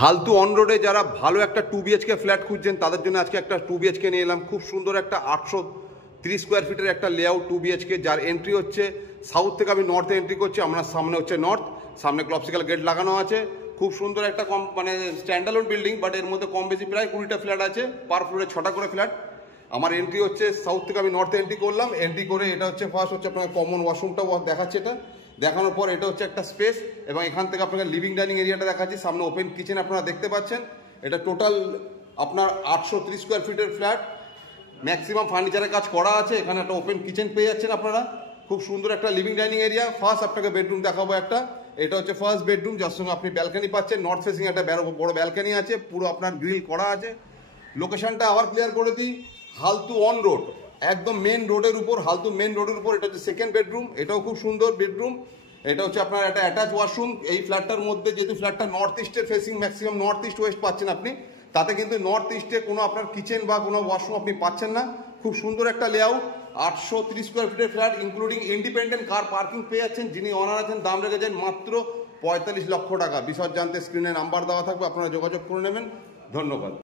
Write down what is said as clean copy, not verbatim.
Haltu on রোডে যারা ভালো একটা 2 BHK ফ্ল্যাট খুঁজছেন তাদের জন্য আজকে একটা 2 BHK নিয়ে এলাম। খুব সুন্দর একটা 830 স্কোয়ার ফিটের একটা লেআউট 2 BHK, যার এন্ট্রি হচ্ছে সাউথ থেকে। আমি নর্থে এন্ট্রি করছি, আমার সামনে হচ্ছে নর্থ, সামনে ক্লপসিক্যাল গেট লাগানো আছে। খুব সুন্দর একটা মানে স্ট্যান্ডার্ড বিল্ডিং, বাট এর মধ্যে কম বেশি প্রায় 20টা ফ্ল্যাট আছে, পার ফ্লোরে 6টা করে ফ্ল্যাট। আমার এন্ট্রি হচ্ছে সাউথ থেকে, আমি নর্থে এন্ট্রি করলাম। এন্ট্রি করে এটা হচ্ছে ফার্স্ট হচ্ছে আপনার কমন ওয়াশরুমটাও দেখাচ্ছে। এটা দেখানোর পর এটা হচ্ছে একটা স্পেস, এবং এখান থেকে আপনাকে লিভিং ডাইনিং এরিয়াটা দেখাচ্ছি। সামনে ওপেন কিচেন আপনারা দেখতে পাচ্ছেন। এটা টোটাল আপনার 830 স্কোয়ার ফিটের ফ্ল্যাট, ম্যাক্সিমাম ফার্নিচারের কাজ করা আছে। এখানে একটা ওপেন কিচেন পেয়ে যাচ্ছেন আপনারা। খুব সুন্দর একটা লিভিং ডাইনিং এরিয়া। ফার্স্ট আপনাকে বেডরুম দেখাবো একটা, এটা হচ্ছে ফার্স্ট বেডরুম, যার সঙ্গে আপনি ব্যালকনি পাচ্ছেন। নর্থ ফেসিং একটা বড় ব্যালকনি আছে, পুরো আপনার গ্রিল করা আছে। লোকেশনটা আবার ক্লিয়ার করে দিই, হালতু অন রোড, একদম মেন রোডের উপর, হালতু মেন রোডের উপর। এটা হচ্ছে সেকেন্ড বেডরুম, এটাও খুব সুন্দর বেডরুম। এটা হচ্ছে আপনার একটা অ্যাটাচ ওয়াশরুম। এই ফ্ল্যাটটার মধ্যে যেহেতু ফ্ল্যাটটা নর্থ ইস্টের facing, maximum north east West পাচ্ছেন আপনি, তাতে কিন্তু নর্থ ইস্টে কোনো আপনার কিচেন বা কোনো ওয়াশরুম আপনি পাচ্ছেন না। খুব সুন্দর একটা লেআউট, 830 স্কোয়ার ফিটের flat, including independent car parking পেয়ে যাচ্ছেন। যিনি অনার আছেন দাম রেখেছেন মাত্র 45 লক্ষ টাকা। বিশদ জানতে স্ক্রিনে নাম্বার দেওয়া থাকবে, আপনারা যোগাযোগ করে নেবেন। ধন্যবাদ।